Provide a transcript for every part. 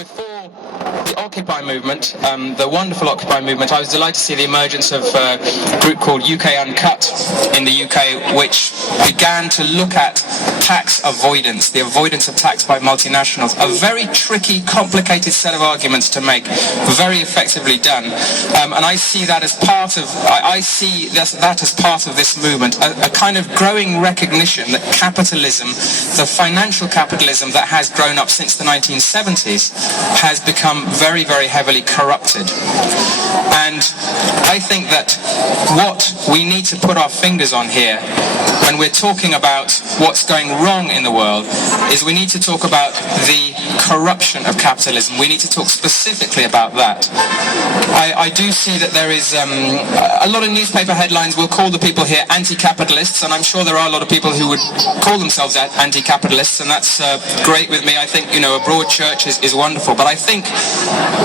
before the Occupy movement, the wonderful Occupy movement, I was delighted to see the emergence of a group called UK Uncut in the UK, which began to look at tax avoidance, the avoidance of tax by multinationals. A very tricky, complicated set of arguments to make, very effectively done. And I see that as part of, that as part of this movement, a kind of growing recognition that capitalism, the financial capitalism that has grown up since the 1970s, has become very, very heavily corrupted. And I think that what we need to put our fingers on here when we're talking about what's going wrong in the world is we need to talk about the corruption of capitalism. We need to talk specifically about that. I do see that there is a lot of newspaper headlines will call the people here anti-capitalists, and I'm sure there are a lot of people who would call themselves anti-capitalists, and that's great with me. I think, a broad church is wonderful, but I think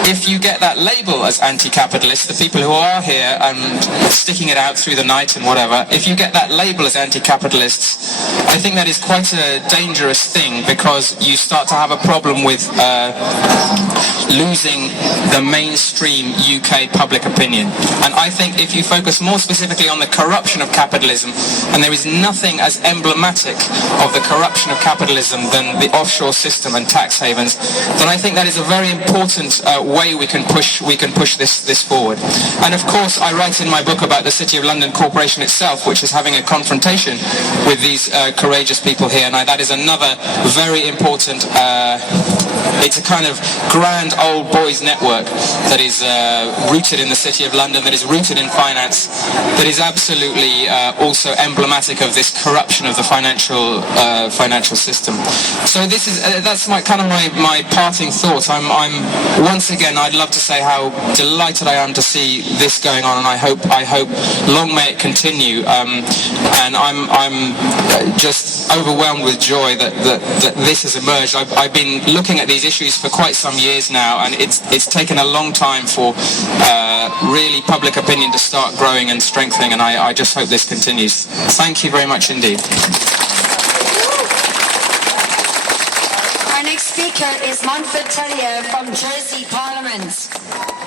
if you get that label as anti-capitalist, the people who are here and sticking it out through the night and whatever, if you get that label as anti-capitalists, I think that is quite a dangerous thing, because you start to have a problem with losing the mainstream UK public opinion. And I think if you focus more specifically on the corruption of capitalism, and there is nothing as emblematic of the corruption of capitalism than the offshore system and tax havens, then I think that is a very important way we can push this forward. And of course, I write in my book about the City of London Corporation itself, which is having a confrontation with these courageous people here. And that is another very important, it's a kind of grand old boys network that is rooted in the City of London, that is rooted in finance, that is absolutely also emblematic of this corruption of the financial system. So this is that's my parting thought. I'm once again, I'd love to say how delighted I am to see this going on, and I hope long may it continue. And I'm just overwhelmed with joy that this has emerged. I've been looking at these issues for quite some years now, and it's taken a long time for really public opinion to start growing and strengthening, and I just hope this continues. Thank you very much indeed. Our next speaker is Montfort Tellier from Jersey Parliament.